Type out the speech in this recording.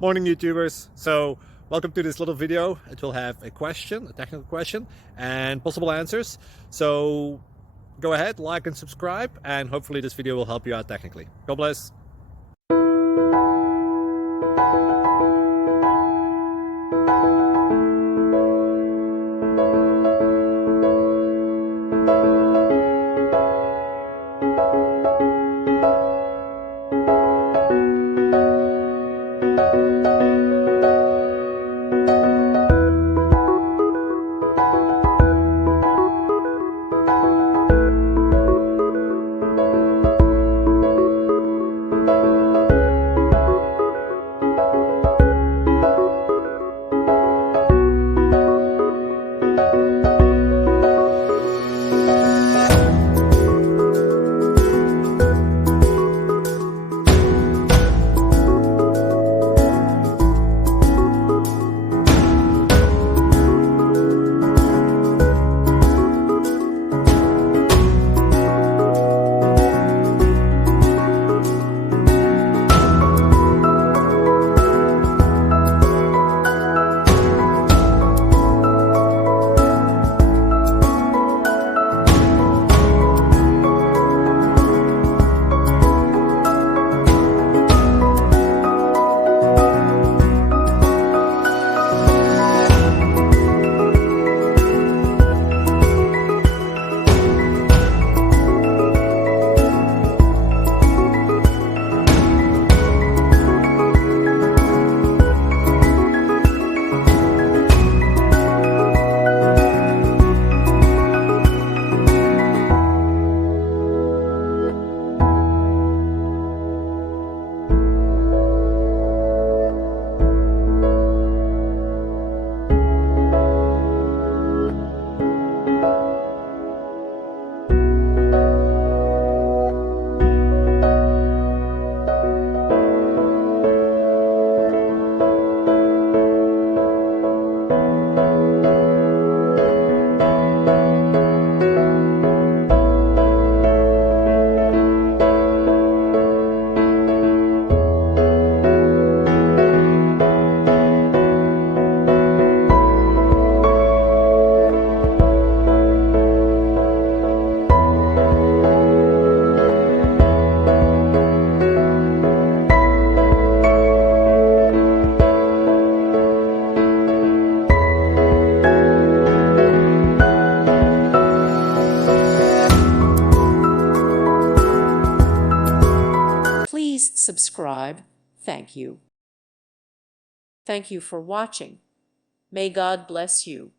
Morning YouTubers. So welcome to this little video. It will have a question, a technical question, and possible answers. So go ahead, like and subscribe, and hopefully this video will help you out technically. God bless. Please subscribe. Thank you. Thank you for watching. May God bless you.